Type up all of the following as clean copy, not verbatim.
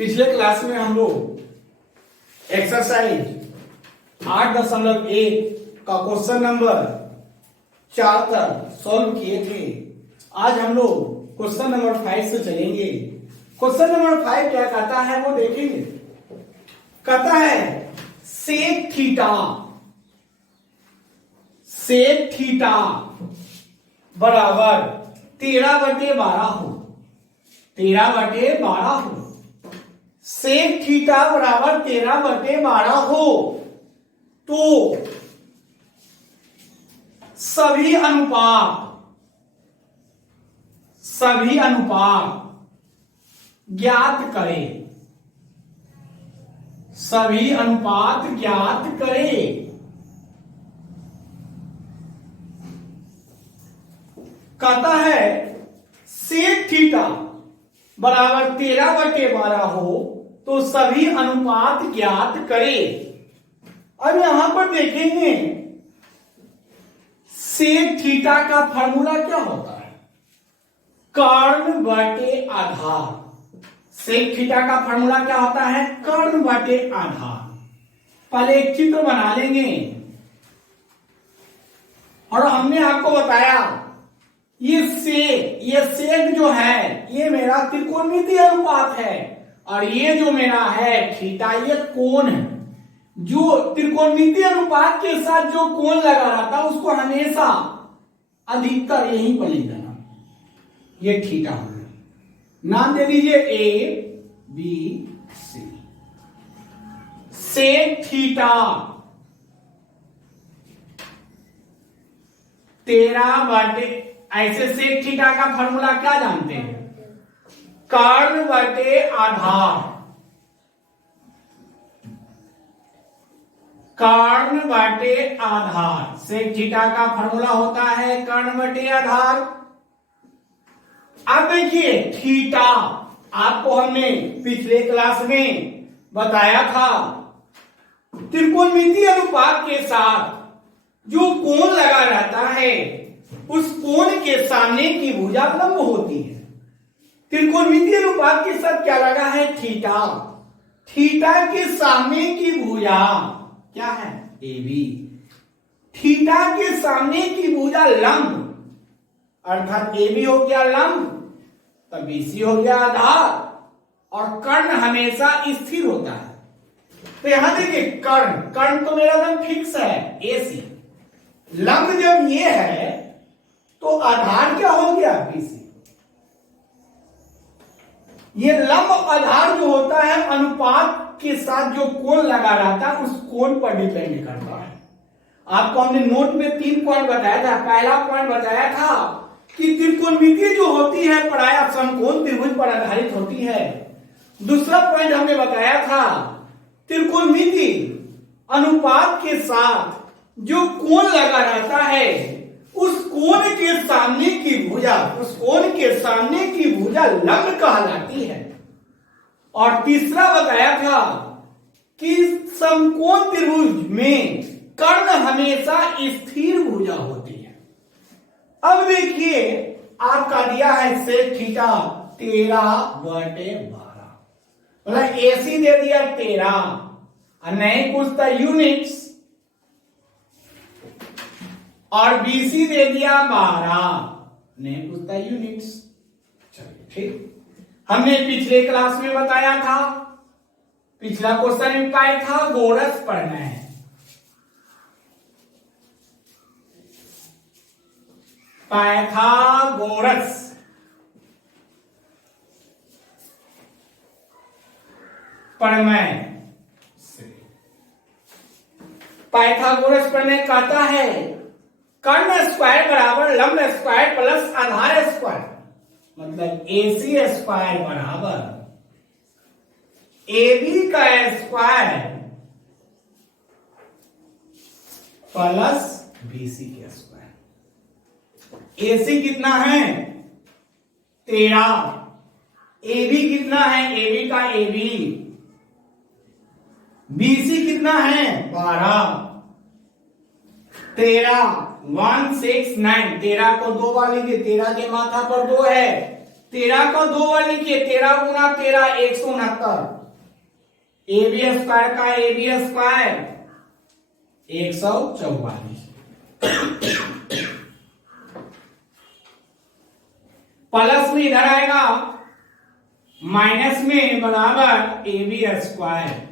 पिछले क्लास में हम लोग एक्सरसाइज 8.1 का क्वेश्चन नंबर 4 तक सॉल्व किए थे। आज हम लोग क्वेश्चन नंबर 5 से चलेंगे। क्वेश्चन नंबर 5 क्या कहता है वो देखेंगे। कहता है सेक थीटा बराबर 13/12 हो। 13/12 हो। सेक थीटा बराबर 13/12 हो तो सभी अनुपात ज्ञात करें। सभी अनुपात ज्ञात करें। कहता है सेक थीटा बराबर 13/12 हो तो सभी अनुपात ज्ञात करें। अब यहां पर देखेंगे सेक थीटा का फॉर्मूला क्या होता है, कर्ण बटे आधार। सेक थीटा का फॉर्मूला क्या होता है, कर्ण बटे आधार। पहले एक चित्र बना लेंगे और हमने आपको बताया ये सेक जो है ये मेरा त्रिकोणमितीय अनुपात है और ये जो मेरा है थीटा ये कोण है। जो त्रिकोणमितीय अनुपात के साथ जो कोण लगा रहता है उसको हमेशा अधिकतर यहीं पर लिख देना। ये थीटा हो गया, नाम दे दीजिए A B C. Sec theta 13 ऐसे सेक थीटा का फॉर्मूला क्या जानते हैं, कर्ण बटे आधार। कर्ण बटे आधार सेक थीटा का फॉर्मूला होता है कर्ण बटे आधार। अब देखिए थीटा आपको हमने पिछले क्लास में बताया था त्रिकोणमितीय अनुपात के साथ जो कोण लगा रहता है उस कोण के सामने की भुजा लंब होती है। त्रिकोणमितीय अनुपात के साथ क्या लगा है, थीटा। थीटा के सामने की भुजा क्या है, AB। थीटा के सामने की भुजा लंब अर्थात AB हो गया लंब, तब BC हो गया आधार और कर्ण हमेशा स्थिर होता है। तो यहां देखिए कर्ण तो मेरा एकदम फिक्स है AC। लंब जब ये है तो आधार क्या हो गया, BC। ये लंब आधार जो होता है अनुपात के साथ जो कोण लगा रहता है उस कोण पर डिपेंड करता है। आपको हमने नोट में 3 पॉइंट बताया था। पहला पॉइंट बताया था कि त्रिकोणमिति जो होती है प्रायः समकोण त्रिभुज पर आधारित होती है। दूसरा पॉइंट हमने बताया था त्रिकोणमिति अनुपात के साथ जो कोण लगा रहता है उस कोण के सामने की भुजा लंब कहलाती है। और तीसरा बताया था कि समकोण त्रिभुज में कर्ण हमेशा स्थिर भुजा होती है। अब देखिए आपका दिया है सेक थीटा 13/12, मतलब AC दे दिया 13 और नहीं पूछता यूनिट्स, और BC दे दिया 12 नहीं पूछता यूनिट्स। चलिए ठीक, हमने पिछले क्लास में बताया था, पिछला क्वेश्चन क्या था, गोरस पढ़ना है। पाइथागोरस प्रमेय। पाइथागोरस प्रमेय कहता है कर्ण स्क्वायर बराबर लंब स्क्वायर प्लस आधार स्क्वायर, मतलब AC स्क्वायर बराबर AB का स्क्वायर प्लस BC का स्क्वायर। AC कितना है 13, AB कितना है, AB का AB, BC कितना है 12, 13 1 6 9। 13 को 2 बार लिखिए, 13 के माथा पर 2 है 13 को 2 बार लिखिए, 13 गुना 13 169। ए बी स्क्वायर का ए बी स्क्वायर 144 प्लस में इधर आएगा माइनस में बराबर ए बी स्क्वायर।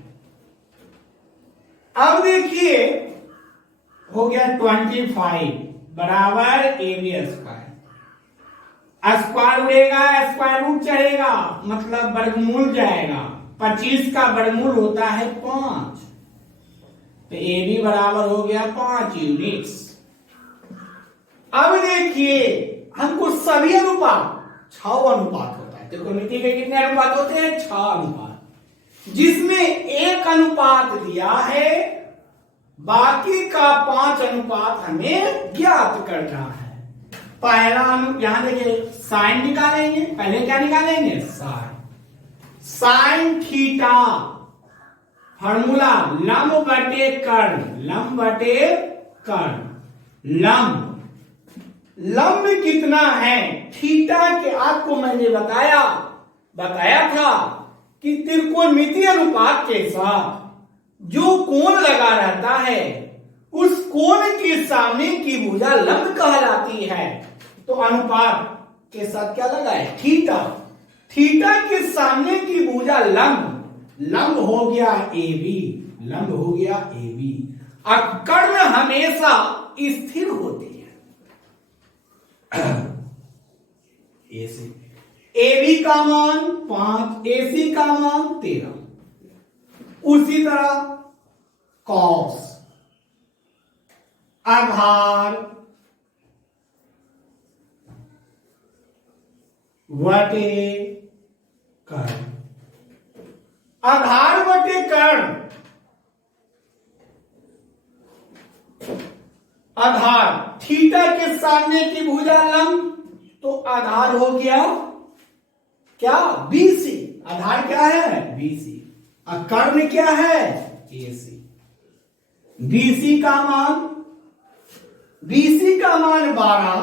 अब देखिए हो गया 25 बराबर ए बी स्क्वायर। स्क्वायर उड़ेगा, स्क्वायर रूट चढ़ेगा, मतलब वर्गमूल जाएगा। 25 का वर्गमूल होता है 5, तो ए बी बराबर हो गया 5 यूनिट्स। अब देखिए हमको सभी अनुपात 6 अनुपात होता है। त्रिकोणमिति के कितने अनुपात होते हैं? 6 अनुपात, जिसमें एक अनुपात दिया है, बाकी का 5 अनुपात हमें ज्ञात करना है। पहला यहां देखिए साइन निकालेंगे, पहले क्या निकालेंगे? साइन। साइन थीटा फॉर्मूला लंब बटे कर्ण, लंब बटे कर्ण। लंब कितना है? थीटा के आपको मैंने बताया था कि त्रिकोणमितीय अनुपात के साथ जो कोण लगा रहता है उस कोण के सामने की भुजा लंब कहलाती है। तो अनुपात के साथ क्या लगा है? थीटा। थीटा के सामने की भुजा लंब हो गया ए बी, लंब हो गया ए बी। और कर्ण हमेशा स्थिर होती है। ए बी का मान 5, ए सी का मान 13। उसी तरह कॉस आधार बटे कर्ण, आधार बटे कर्ण। आधार थीटा के सामने की भुजा लंब, तो आधार हो गया क्या? बीसी। आधार क्या है? बीसी। और कर्ण क्या है? एसी। बीसी का मान 12,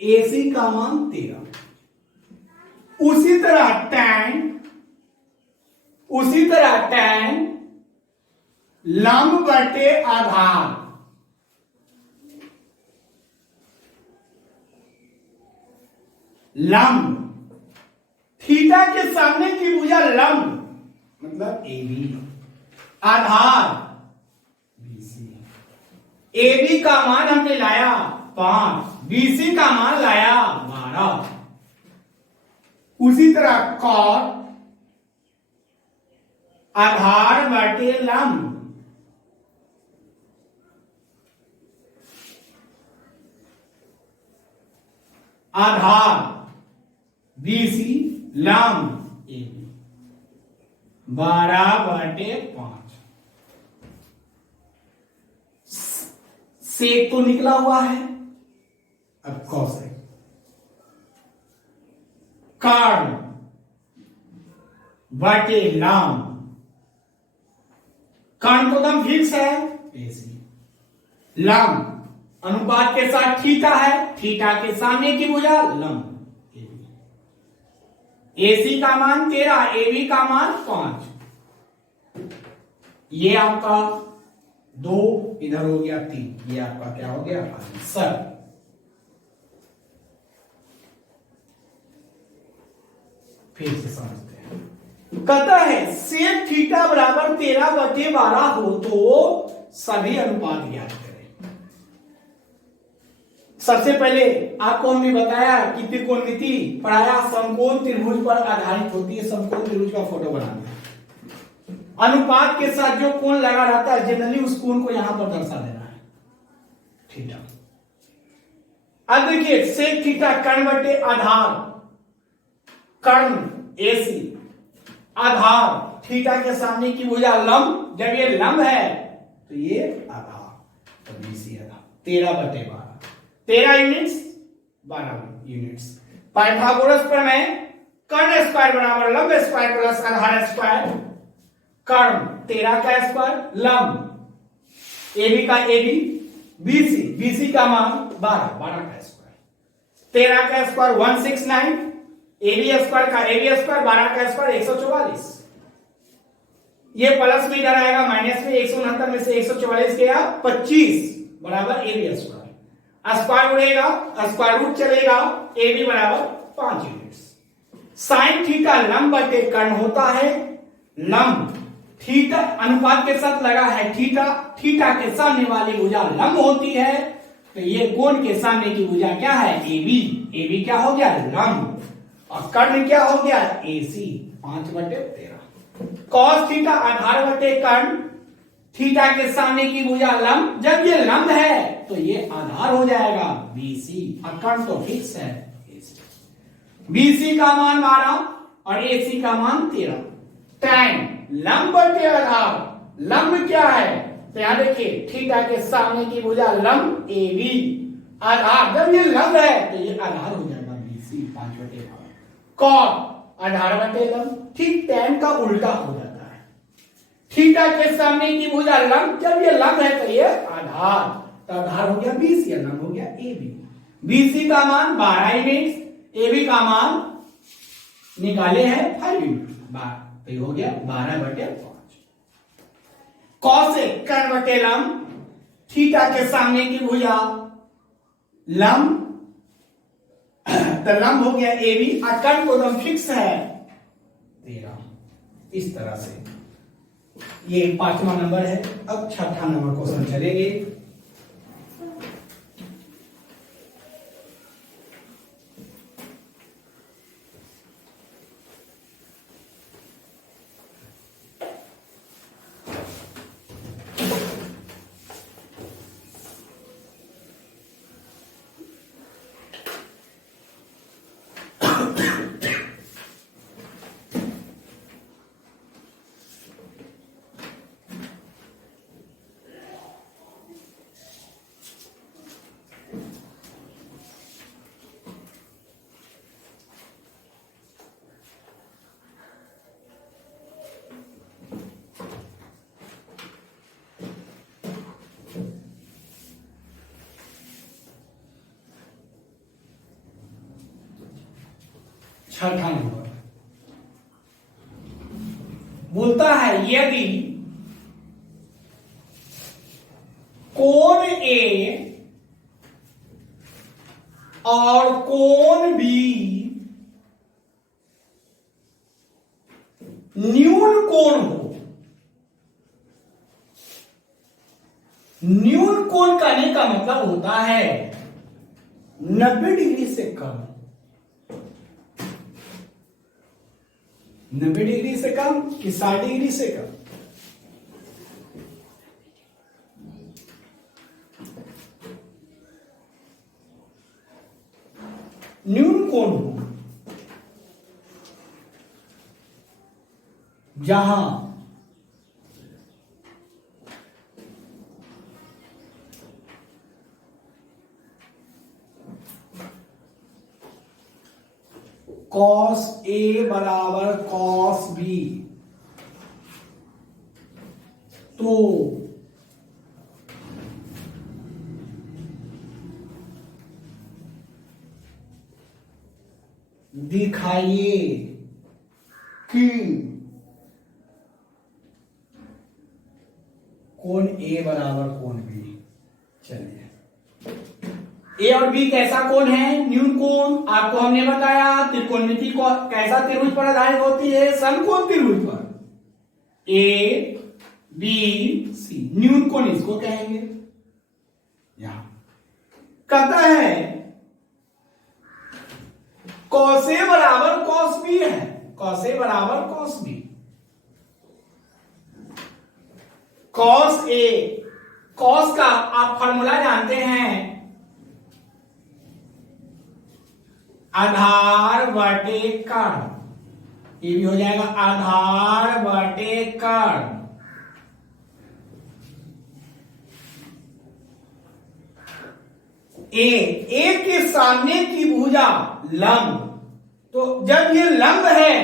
एसी का मान 13। उसी तरह tan लंब बटे आधार, लंब थीटा के सामने की भुजा लंब मतलब ए बी, आधार बीसी। ए बी का मान हमने लाया 5, बीसी का मान लाया 12। उसी तरह कॉट आधार बटे लंब, आधार बीसी लंब ए बी 12 बटे 5। सेक तो निकला हुआ है। अब कॉसेक कर्ण बटे लंब, कर्ण तो दम फिक्स है, लंब अनुपात के साथ थीटा है, थीटा के सामने की भुजा लंब। एसी का मान 13, एबी का मान 5। ये आपका 2 इधर हो गया 3, ये आपका क्या हो गया? आंसर। फिर से समझते हैं। कहता है सेक थीटा बराबर 13 बटे 12 हो तो सभी अनुपात ज्ञात करें। सबसे पहले आपको हमने बताया कि त्रिकोणमिति पढ़ाया समकोण त्रिभुज पर आधारित होती है। समकोण त्रिभुज का फोटो बनाना, अनुपात के साथ जो कोण लगा रहता है जनरली उस कोण को यहां पर दर्शा देना है, थीटा। अब देखिए सेक थीटा कर्ण बटे आधार, कर्ण एसी, आधार थीटा के सामने की भुजा लंब। जब ये लंब है तो ये आधार, तो बीसी आधार 13 बटे 12, 13 यूनिट्स 12 यूनिट्स। पाइथागोरस प्रमेय कर्ण स्क्वायर बराबर लंब स्क्वायर प्लस आधार स्क्वायर। कर्ण 13 का स्क्वायर, लंब एबी का एबी, बीसी, बीसी का मान 12, 12 का स्क्वायर। 13 का स्क्वायर 169, ए बी स्क्वायर का ए बी स्क्वायर 12 का स्क्वायर 144, ये प्लस में इधर आएगा माइनस में 169 में से 144 गया 25 बराबर ए बी स्क्वायर, स्क्वायर उड़ेगा स्क्वायर रूट चलेगा, ए बी बराबर 5 यूनिट्स। साइन थीटा लंब बटे कर्ण होता है, लंब थीटा अनुपात के साथ लगा है थीटा, थीटा के सामने वाली भुजा लंब होती है, तो ये कोण के सामने की भुजा क्या है ए बी क्या हो गया लंब, और कर्ण क्या हो गया ए सी 5/13। कॉस थीटा आधार बटे कर्ण, थीटा के सामने की भुजा लंब, जब ये लंब है तो ये आधार हो जाएगा बीसी, और कर्ण तो फिक्स है बीसी का मान 12 और एसी का मान 13। tan लंब बटे आधार, लंब क्या है तो यहां देखिए थीटा के सामने की भुजा लंब ए बी, आधार जब ये लंब है तो ये आधार हो जाएगा बीसी 5/12। कॉट आधार बटे लंब, ठीक tan का उल्टा हो जाता है, थीटा के सामने की भुजा लंब, जब ये लंब है तो ये आधार, तो आधार हो गया बीसी, लंब हो गया ए बी। बीसी का मान 12 यूनिट, ए बी का मान निकाले हैं 5 यूनिट, तो ये हो गया 12/5। कॉसेक कर्ण बटे लंब, थीटा के सामने की भुजा लंब, तो लंब हो गया ए बी, और कर्ण को एकदम फिक्स है 13। इस तरह से ये 5वां नंबर है। अब 6ठा नंबर क्वेश्चन चलेंगे। छठा नंबर बोलता है यदि कोण ए और कोण बी न्यून कोण हो, न्यून कोण करने का मतलब होता है 90 डिग्री से कम, 90 डिग्री से कम कि 60 डिग्री से कम, न्यून कोण हो जहां cos A बराबर cos B, तो दिखाइए कि कोण A बराबर कोण B। चलिए ए और बी कैसा कोण है न्यून कोण, आपको हमने बताया त्रिकोणमिति को कैसा त्रिभुज पर आधारित होती है समकोण त्रिभुज पर, ए बी सी, न्यून कोण इसको कहेंगे। यहां कहता है cos A बराबर cos B है, cos A बराबर cos B, cos A, cos का आप फॉर्मूला जानते हैं आधार बटे कर्ण, ये भी हो जाएगा आधार बटे कर्ण, ए के सामने की भुजा लंब, तो जब ये लंब है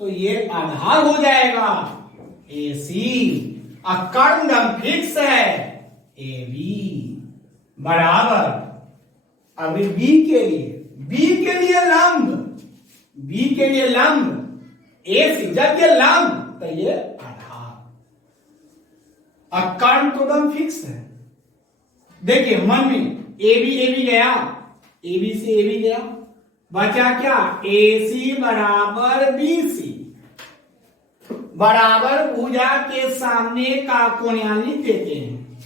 तो ये आधार हो जाएगा ए सी, और कर्ण फिक्स है ए बी बराबर, अभी बी के लिए लंब बी के लिए लंब, ए सी, जब ये लंब तो ये आधार। अब कर्म तो एकदम फिक्स है। देखिए मन में ए बी गया, ए बी से ए बी गया, बचा क्या, ए सी बराबर बी सी, बराबर भुजा के सामने का कोणयानी देते हैं,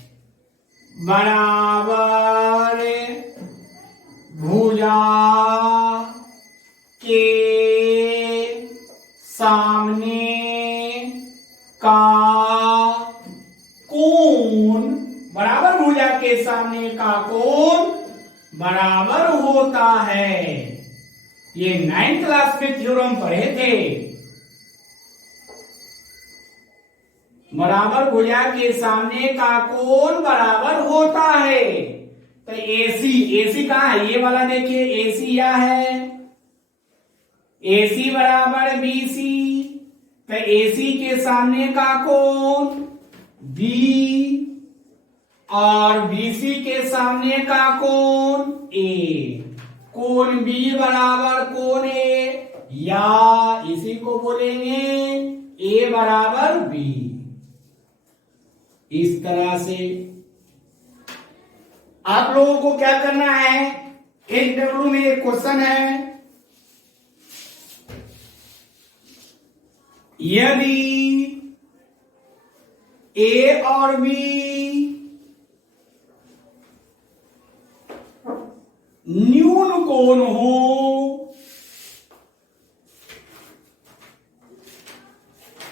बराबर भुजा के सामने का कोण, बराबर भुजा के सामने का कोण बराबर होता है। ये 9th क्लास में थ्योरम पढ़े थे। बराबर भुजा के सामने का कोण बराबर होता है। तो एसी कहां है, ये वाला देखिए, एसी यह है, एसी बराबर बीसी, तो एसी के सामने का कोण बी और बीसी के सामने का कोण ए, कोण बी बराबर कोण ए, या इसी को बोलेंगे ए बराबर बी। इस तरह से आप लोगों को क्या करना है, एक डब्ल्यू में एक क्वेश्चन है, यदि ए और बी न्यून कोण हो,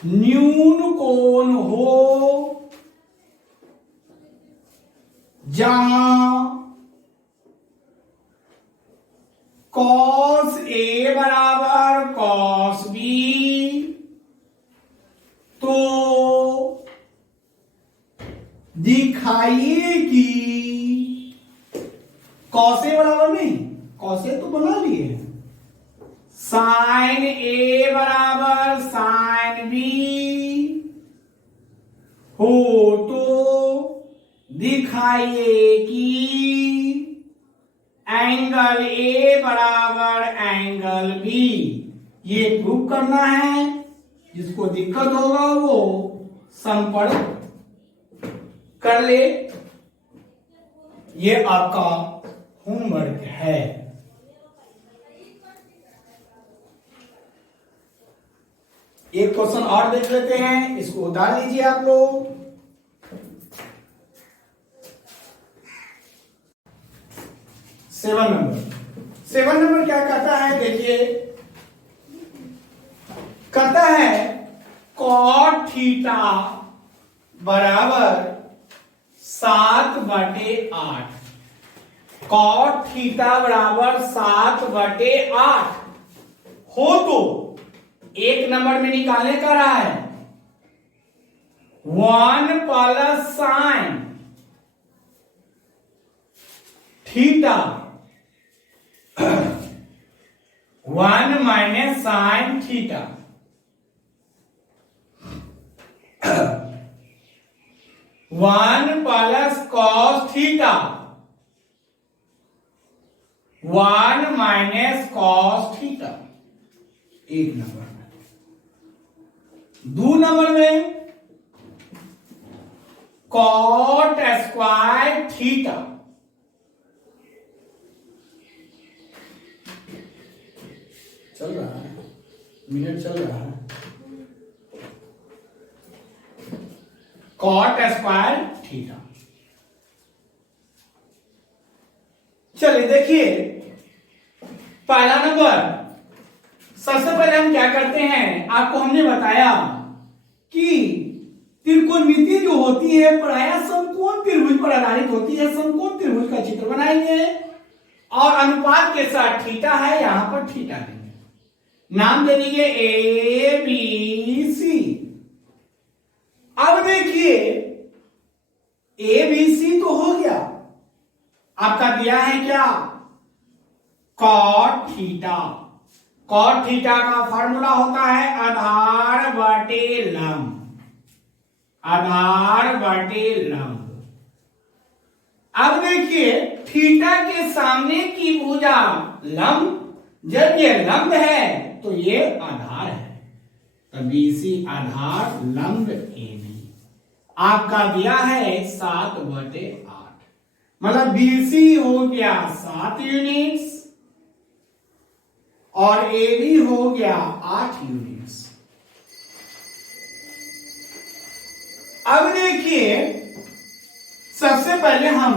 न्यून कोण हो जहां कॉस ए बराबर कॉस बी, तो दिखाइए कि कॉस ए बराबर नहीं, कॉस ए तो बना लिए, साइन ए बराबर साइन बी हो तो दिखाइए कि एंगल ए बराबर एंगल बी। ये प्रूव करना है, जिसको दिक्कत होगा वो संपर्क कर ले। ये आपका होमवर्क है। एक क्वेश्चन और देख लेते हैं, इसको उतार लीजिए आप लोग। सेवन नंबर क्या कहता है, देखिए, कहता है कॉट थीटा बराबर 7/8, कॉट थीटा बराबर 7/8 हो तो एक नंबर में निकालने का रहा है 1 plus sine theta 1 minus sine theta, 1 plus cos theta, 1 minus cos theta, एक नंबर में। 2 नंबर में कॉट स्क्वायर थीटा, चल रहा है, मिनट चल रहा है, कॉट स्क्वायर थीटा। चलिए देखिए, पहला नंबर, सबसे पहले हम क्या करते हैं, आपको हमने बताया कि त्रिकोणमिति जो होती है प्रायः समकोण त्रिभुज पर आधारित होती है। समकोण त्रिभुज का चित्र बनाएंगे और अनुपात के साथ थीटा है, यहां पर थीटा देंगे, नाम दे दीजिए ए बी सी। अब देखिए ए बी सी तो हो गया, आपका दिया है क्या, कॉट थीटा। कॉट थीटा का फॉर्मूला होता है आधार बटे लंब, आधार बटे लंब। अब देखिए थीटा के सामने की भुजा लंब, जब ये लंब है तो ये आधार है, तो BC आधार लंब AB आपका दिया है 7/8, मतलब BC हो गया 7 यूनिट्स और AB हो गया 8 यूनिट्स। अब देखिए सबसे पहले हम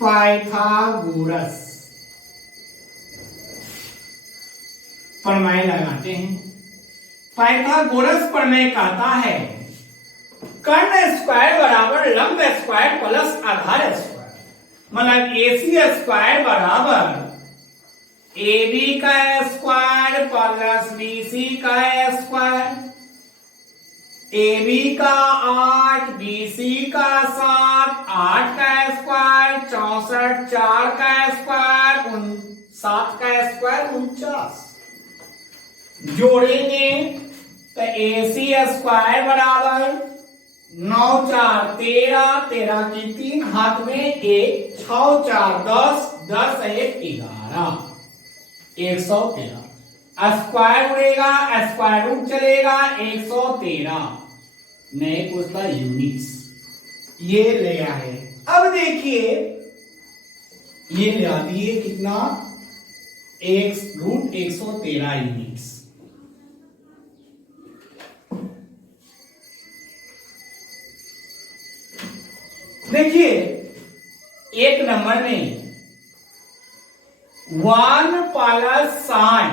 पाइथागोरस प्रमेय लगाते हैं। पाइथागोरस प्रमेय कहता है कर्ण स्क्वायर बराबर लंब स्क्वायर प्लस आधार स्क्वायर, मतलब AC स्क्वायर बराबर AB का स्क्वायर प्लस BC का स्क्वायर, AB का 8, BC का 7, 8 का स्क्वायर 64, 4 का स्क्वायर 7 का स्क्वायर 49, जोड़ेंगे तो AC स्क्वायर बराबर 9 4 13, 13 की 3 हाथ में 1, 6 4 10, 10 1 11, 113। स्क्वायर उड़ेगा, स्क्वायर रूट चलेगा 113, नहीं पूछता यूनिट्स, ये ले आए। अब देखिए ये ले दिए कितना, √113 यूनिट्स। देखिए एक नंबर में 1 plus sine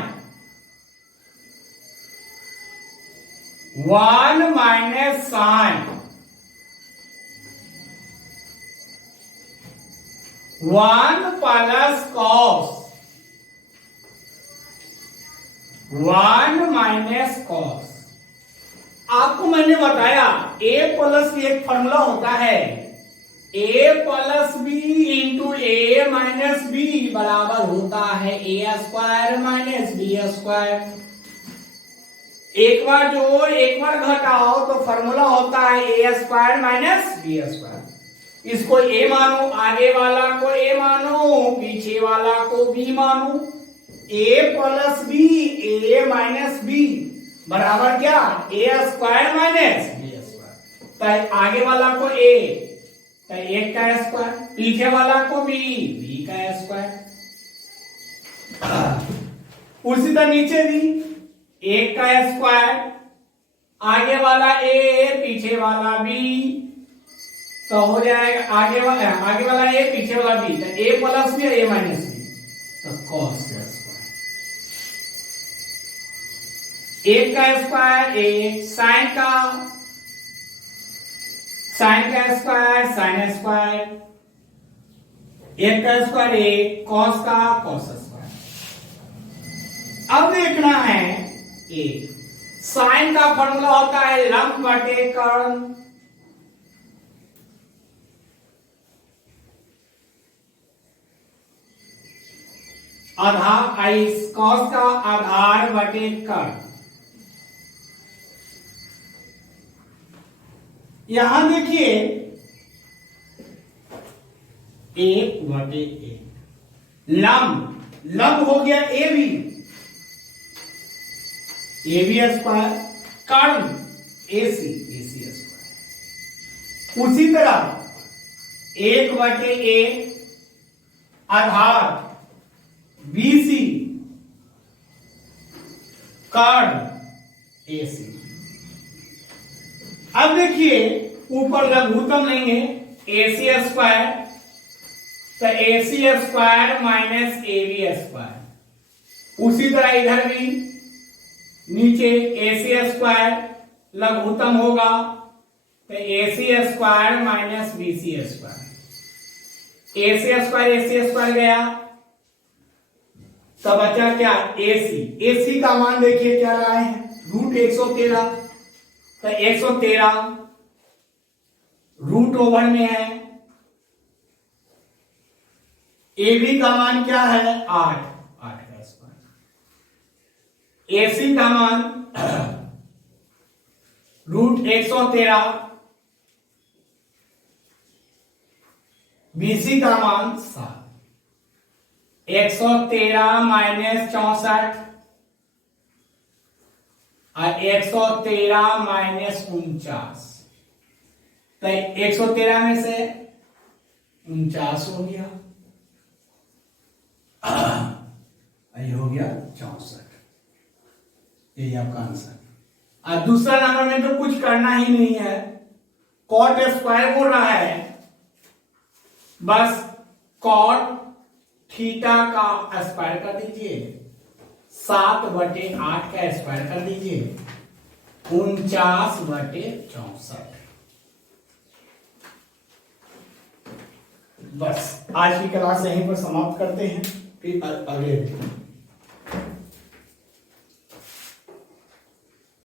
1 minus sine 1 plus cos 1 minus cos. आपको मैंने बताया A प्लस एक फॉर्मूला होता है, A plus B into A minus B बराबर होता है A square minus B square. एक बार जोड़ एक बार घटाओ तो फॉर्मूला होता है A square minus B square. इसको A मानो, आगे वाला को A मानो, पीछे वाला को B मानो। A plus B A minus B बराबर क्या, A square minus B square. तो आगे वाला को A तो 1 का स्क्वायर, पीछे वाला को B का स्क्वायर। उसी तरह नीचे भी 1 का स्क्वायर, आगे वाला A पीछे वाला B, तो हो जाएगा आगे वाला A पीछे वाला B, तो A प्लस B और A माइनस B, तो cos का स्क्वायर। 1 का स्क्वायर A, साइन का स्क्वायर साइन स्क्वायर, 1 का स्क्वायर A, कॉस का कॉस स्क्वायर। अब देखना है A, साइन का फॉर्मूला होता है लंब बटे कर्ण, आधार कॉस का आधार बटे कर्ण। यहां देखिए 1/1 लंब हो गया AB स्क्वायर, कर्ण AC स्क्वायर। उसी तरह 1/1 आधार BC कर्ण AC। अब देखिए ऊपर लघुत्तम लेंगे AC स्क्वायर, तो AC square minus AB square. उसी तरह इधर भी नीचे AC स्क्वायर लघुत्तम होगा, तो AC square minus BC square. AC square गया, तो बचा क्या, AC का मान देखिए क्या रहा है, √113, तो 113 रूट ओवर में है। AB का मान क्या है, 8 का स्क्वायर। AC का मान √113, BC का मान 7। 113 माइनस 64 और 113 माइनस 49। तो 113 में से 49 हो गया, ये हो गया 64। यही आपका आंसर। और दूसरा नंबर में तो कुछ करना ही नहीं है, कॉट स्क्वायर हो रहा है, बस कॉट थीटा का स्क्वायर कर दीजिए, 7/8 का स्क्वायर कर दीजिए, 49/64। बस आज की क्लास यहीं पर समाप्त करते हैं, फिर अगले